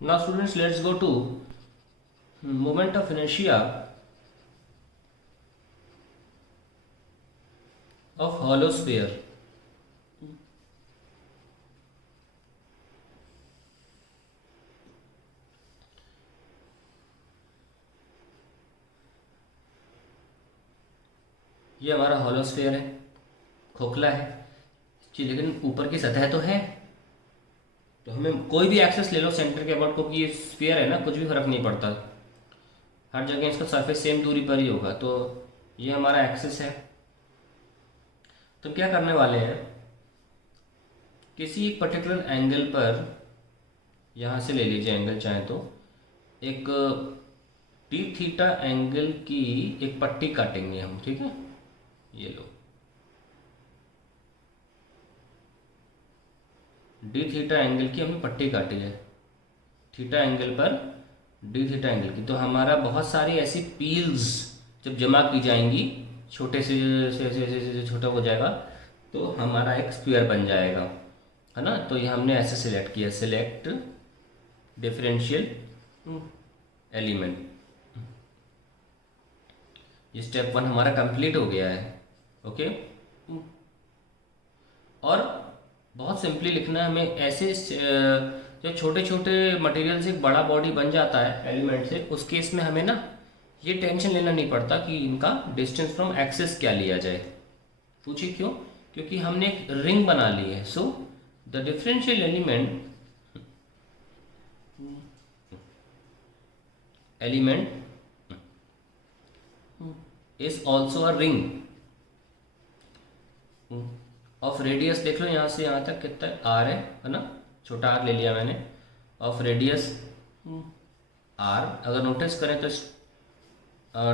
Now students, let's go to moment of inertia of hollow sphere. ये हमारा hollow sphere है, खोखला है जी, लेकिन ऊपर की सतह तो है। तो हमें कोई भी एक्सेस ले लो सेंटर के अबाउट को कि ये स्फीयर है ना, कुछ भी फर्क नहीं पड़ता, हर जगह इसका सरफेस सेम दूरी पर ही होगा। तो ये हमारा एक्सेस है। तो क्या करने वाले हैं, किसी एक पर्टिकुलर एंगल पर, यहाँ से ले लीजिए एंगल चाहे तो, एक डी थीटा एंगल की एक पट्टी काटेंगे हम, ठीक है। ये लो, डी थीटा एंगल की हमने पट्टी काटी है, थीटा एंगल पर डी थीटा एंगल की। तो हमारा बहुत सारी ऐसी पील्स जब जमा की जाएंगी, छोटे से छोटा हो जाएगा, तो हमारा एक स्क्वायर बन जाएगा, है ना। तो ये हमने ऐसे सिलेक्ट किया, सिलेक्ट डिफरेंशियल एलिमेंट। ये स्टेप 1 हमारा कंप्लीट हो गया है। ओके, और बहुत सिंपली लिखना है हमें। ऐसे जो छोटे छोटे मटेरियल से एक बड़ा बॉडी बन जाता है एलिमेंट से, उस केस में हमें ना ये टेंशन लेना नहीं पड़ता कि इनका डिस्टेंस फ्रॉम एक्सिस क्या लिया जाए। पूछिए क्यों? क्योंकि हमने एक रिंग बना ली है। So the differential element is also a ring of radius. देख लो यहाँ से यहाँ तक कितना आर है ना, छोटा आर ले लिया मैंने, ऑफ रेडियस आर। अगर नोटिस करें तो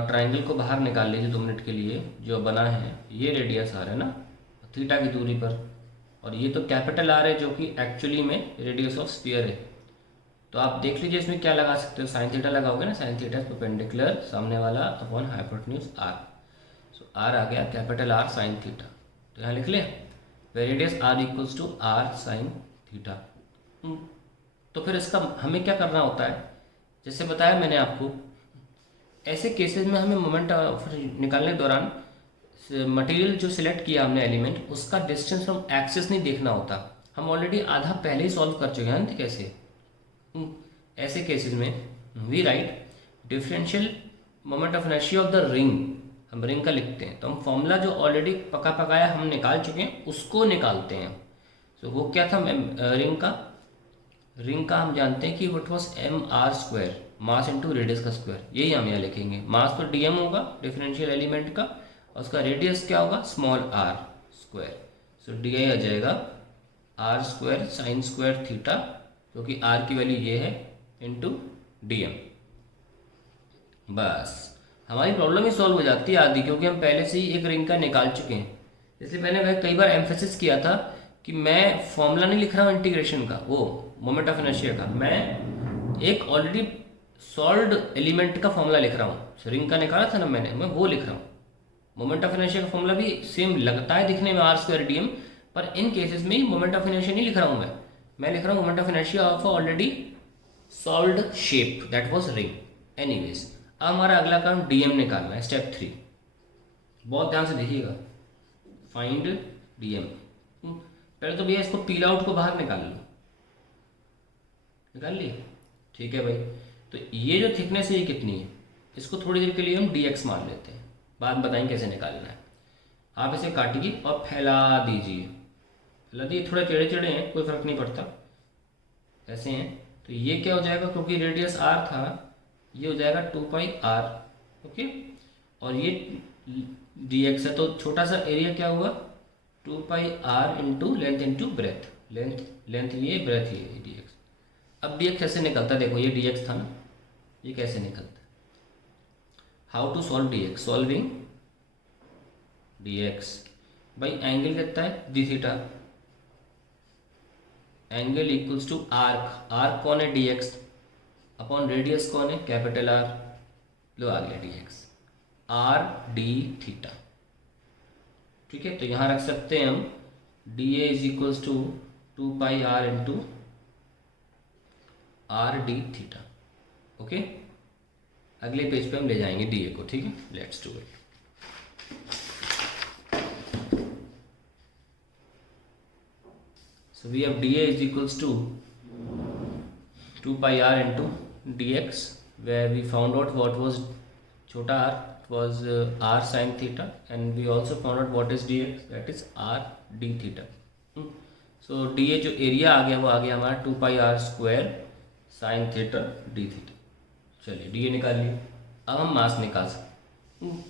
ट्राइंगल को बाहर निकाल लीजिए 2 मिनट के लिए, जो बना है ये रेडियस आर है ना, थीटा की दूरी पर, और ये तो कैपिटल आर है जो कि एक्चुअली में रेडियस ऑफ स्फीयर है। तो आप देख लीजिए इसमें क्या लगा सकते हो, साइन थीटा लगाओगे ना, साइन थीटा परपेंडिकुलर सामने वाला upon hypotenuse R. So R आ गया कैपिटल आर साइन थीटा। तो यहाँ लिख लें radius R equals to R sine theta. तो फिर इसका हमें क्या करना होता है, जैसे बताया मैंने आपको, ऐसे केसेस में हमें मोमेंट निकालने के दौरान मटेरियल जो सिलेक्ट किया हमने एलिमेंट, उसका डिस्टेंस फ्रॉम एक्सिस नहीं देखना होता। हम ऑलरेडी आधा पहले ही सॉल्व कर चुके हैं ना। कैसे? ऐसे केसेस में we write differential moment of inertia of the ring. हम रिंग का लिखते हैं तो हम फॉर्मूला जो ऑलरेडी पका पकाया हम निकाल चुके हैं उसको निकालते हैं। सो वो क्या था रिंग का हम जानते हैं कि what was M R square, mass into radius का स्क्वायर। यही हम यहाँ लिखेंगे। मास तो डीएम होगा डिफरेंशियल एलिमेंट का, और उसका रेडियस क्या होगा, small R square. So D आ जाएगा R square sine square theta, क्योंकि आर की वैल्यू ये है, इंटू डी एम। बस हमारी प्रॉब्लम ही सॉल्व हो जाती है आधी, क्योंकि हम पहले से ही एक रिंग का निकाल चुके हैं। इसलिए मैंने कई बार एम्फेसिस किया था कि मैं फॉर्मूला नहीं लिख रहा हूँ इंटीग्रेशन का, वो मोमेंट ऑफ इनर्शिया का, मैं एक ऑलरेडी सॉल्व्ड एलिमेंट का फॉर्मूला लिख रहा हूँ। रिंग का निकाला था ना मैंने, मैं वो लिख रहा हूँ। मोमेंट ऑफ इनर्शिया का फॉर्मूला भी सेम लगता है दिखने में, आर स्क्वायर डी एम, पर इन केसेस में मोमेंट ऑफ इनर्शिया नहीं लिख रहा हूँ मैं लिख रहा हूँ moment of inertia of already solved shape that was ring. Anyways, अब हमारा अगला काम डीएम निकालना है, स्टेप 3। बहुत ध्यान से देखिएगा, फाइंड डीएम। पहले तो भैया इसको पील आउट को बाहर निकाल लो, निकाल लिए, ठीक है भाई। तो ये जो थिकनेस है ये कितनी है, इसको थोड़ी देर के लिए हम dx मान लेते हैं, बाद बताएंगे कैसे निकालना है। आप इसे काटिए और फैला दीजिए, फैला दिए, थोड़े टेढ़े टेढ़े हैं, कोई फर्क नहीं पड़ता, ऐसे हैं। तो ये क्या हो जाएगा, क्योंकि रेडियस r था, ये हो जाएगा 2 पाई r, ओके। और ये dx है, तो छोटा सा एरिया क्या हुआ, 2 पाई r into length into breadth, length ये, ब्रेथ ये, dx। अब dx कैसे निकलता है, देखो ये dx था ना, ये कैसे निकलता है, how to solve dx, solving dx भाई। एंगल कितना है, D theta, angle equals to arc, arc कौन है, dx, अपॉन रेडियस कौन है, कैपिटल आर, लो आ गया dx, आर डी थीटा, ठीक है। तो यहाँ रख सकते हैं हम D A is equals to 2 pi R into R D theta. Okay, अगले पेज पे हम ले जाएंगे डी ए को, ठीक है। Let's do it. So we have dA is equals to 2 pi r into dx, where we found out what was छोटा r, it was r sin theta, and we also found out what is dx, that is r d theta. So dA जो area आ गया वो आ गया हमारा 2 pi r square sin theta d theta। चलिए dA निकाल लिए। अब हम मास निकाल सकते हैं,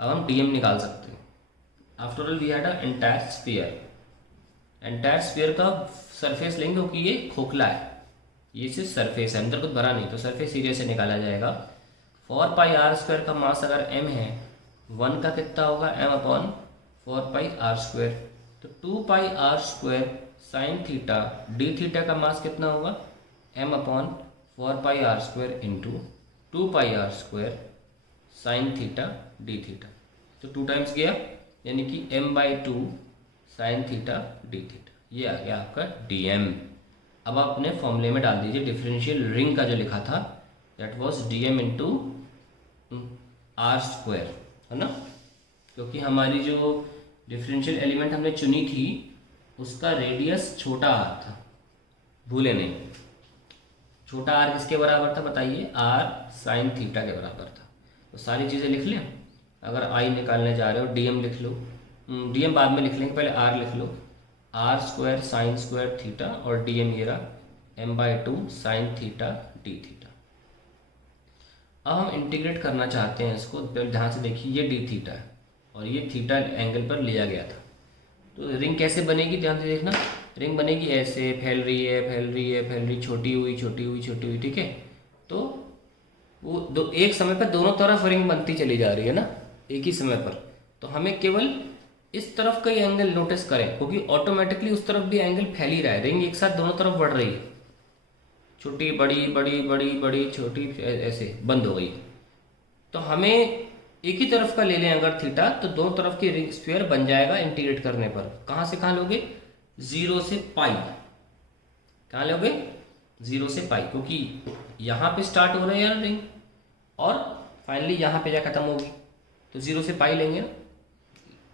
अब हम dm निकाल सकते हैं। After all we had a entire sphere, entire sphere का सरफेस लेंगे क्योंकि ये खोखला है, ये सिर्फ सरफेस है, अंदर कुछ भरा नहीं, तो सरफेस एरिया से निकाला जाएगा। 4 पाई आर स्क्वायर का मास अगर m है, 1 का कितना होगा m upon 4 pi R square, तो 2 pi R square sine theta D theta का मास कितना होगा m upon 4 pi R square into 2 pi R square sine theta D theta. तो 2 टाइम्स गया, यानी कि m/2 sign theta D theta, ये आ गया आपका dm। अब आप अपने फॉर्मूले में डाल दीजिए डिफरेंशियल रिंग का जो लिखा था, that was dm into R square, है ना, क्योंकि हमारी जो डिफरेंशियल एलिमेंट हमने चुनी थी उसका रेडियस छोटा आर था, भूले नहीं। छोटा आर किसके बराबर था बताइए, आर साइन थीटा के बराबर था। तो सारी चीज़ें लिख लें, अगर आई निकालने जा रहे हो dm लिख लो, dm बाद में लिख लेंगे, पहले r लिख लो, R square sine square theta, और dm ये रहा m/2 sign theta D theta. अब हम इंटीग्रेट करना चाहते हैं इसको, ध्यान से देखिए, ये डी थीटा है और ये थीटा एंगल पर लिया गया था। तो रिंग कैसे बनेगी, ध्यान से देखना, रिंग बनेगी ऐसे, फैल रही है फैल रही है फैल रही, छोटी हुई छोटी हुई छोटी हुई, ठीक है। तो वो एक समय पर दोनों तरफ रिंग बनती चली जा रही है ना, एक ही समय पर। तो हमें केवल इस तरफ का ही एंगल नोटिस करें, क्योंकि ऑटोमेटिकली उस तरफ भी एंगल फैल ही रहा है, रिंग एक साथ दोनों तरफ बढ़ रही है, छोटी बड़ी बड़ी बड़ी बड़ी छोटी, ऐसे बंद हो गई। तो हमें एक ही तरफ का ले लें अगर थीटा, तो दोनों तरफ की रिंग स्क्वायर बन जाएगा इंटीग्रेट करने पर। कहाँ से कहाँ लोगे, 0 से पाई, कहाँ लोगे 0 से पाई, क्योंकि यहाँ पे स्टार्ट हो रही है रिंग और फाइनली यहाँ पे जा खत्म होगी, तो 0 से पाई लेंगे ना,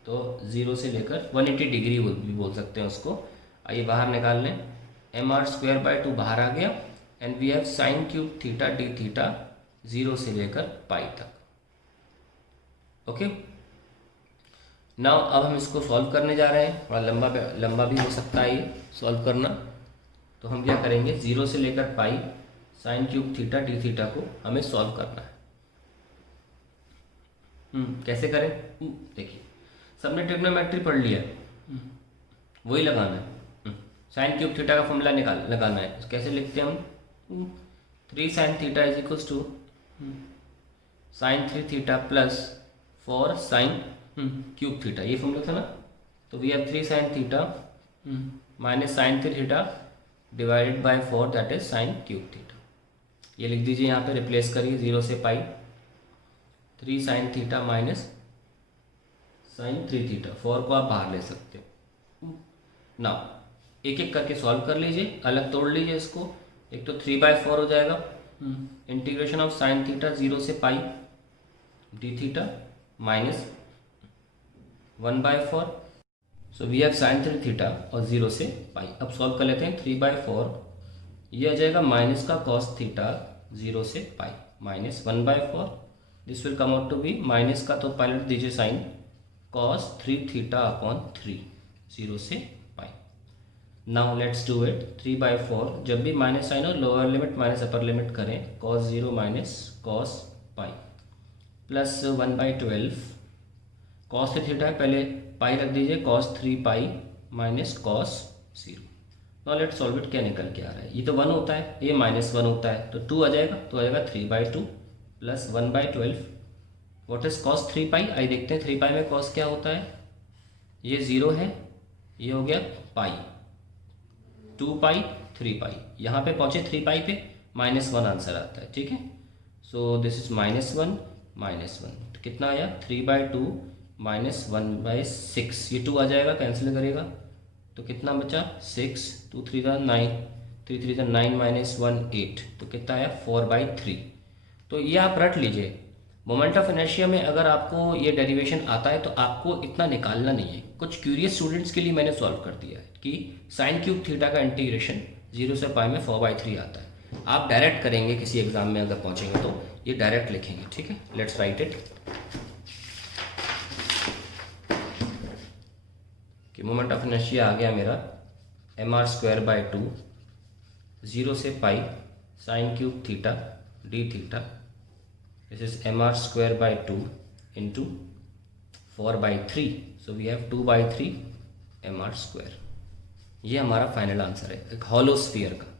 तो 0 से लेकर 180 डिग्री भी बोल सकते हैं उसको। आइए बाहर निकाल लें, mr²/2 बाहर आ गया, and we have sine cube theta D theta 0 से लेकर पाई तक। ओके, नाउ अब हम इसको सॉल्व करने जा रहे हैं, और लंबा भी हो सकता है ये सॉल्व करना। तो हम क्या करेंगे, 0 से लेकर पाई sine cube theta D theta को हमें सॉल्व करना है। कैसे करें, देखिए सबने ट्रिग्नोमेट्री पढ़ लिया, वही लगाना है। साइन क्यूब थीटा का फॉर्मूला लगाना है। कैसे लिखते हैं हम, 3 sine theta is equals to sine 3 theta plus 4 sine cube theta, ये फॉर्मूला था ना। तो we have 3 sine theta minus sine 3 theta divided by 4, that is sine cube theta. ये लिख दीजिए यहाँ पे, रिप्लेस करिए 0 से pi, 3 sine theta minus sine 3 theta, 4 को आप बाहर ले सकते हो। नाउ एक एक करके सॉल्व कर लीजिए, अलग तोड़ लीजिए इसको। एक तो 3/4 हो जाएगा, इंटीग्रेशन ऑफ साइन थीटा 0 से pi D theta minus 1/4। So we have sine 3 theta और 0 से पाई। अब सॉल्व कर लेते हैं, 3/4 ये आ जाएगा माइनस का कॉस थीटा 0 से pi minus 1/4, this will come out to be minus का, तो पायलट दीजिए साइन cos 3 थीटा अपॉन 3 0 से पाई। नाउ लेट्स डू इट, 3/4 जब भी माइनस साइन हो lower limit minus upper limit करें, cos 0 minus cos pi plus 1/12 cos 3 theta है, पहले पाई रख दीजिए, cos 3 pi minus cos 0। Now let's solve it, क्या निकल के आ रहा है, ये तो 1 होता है, ये -1 होता है, तो 2 आ जाएगा, तो आ जाएगा 3/2 प्लस 1/12। व्हाट इज cos 3 पाई, आइए देखते हैं 3 पाई में cos क्या होता है, ये 0 है, ये हो गया पाई, 2 पाई 3 पाई, यहाँ पे पहुँचे 3 पाई पे -1 आंसर आता है, ठीक है। सो दिस इज -1 तो कितना आया, 3/2 माइनस 1/6, ये 2 आ जाएगा, कैंसिल करेगा, तो कितना बचा 6, 2 3 9, 3 3 से 9 माइनस 1 8, तो कितना आया 4/3। तो ये आप रट लीजिए। मोमेंट ऑफ इनर्शिया में अगर आपको ये डेरिवेशन आता है तो आपको इतना निकालना नहीं है। कुछ क्यूरियस स्टूडेंट्स के लिए मैंने सॉल्व कर दिया है कि साइन क्यूब थीटा का इंटीग्रेशन 0 से पाई में 4/3 आता है। आप डायरेक्ट करेंगे किसी एग्जाम में अगर पहुंचेंगे तो ये डायरेक्ट लिखेंगे, ठीक है। लेट्स राइट इट कि मोमेंट ऑफ इनर्शिया आ गया मेरा mr²/2 0 से पाई sine cube theta D theta, this is mr²/2 into 4/3, so we have 2/3 mr²। ये हमारा फाइनल आंसर है एक हॉलो स्फीयर का।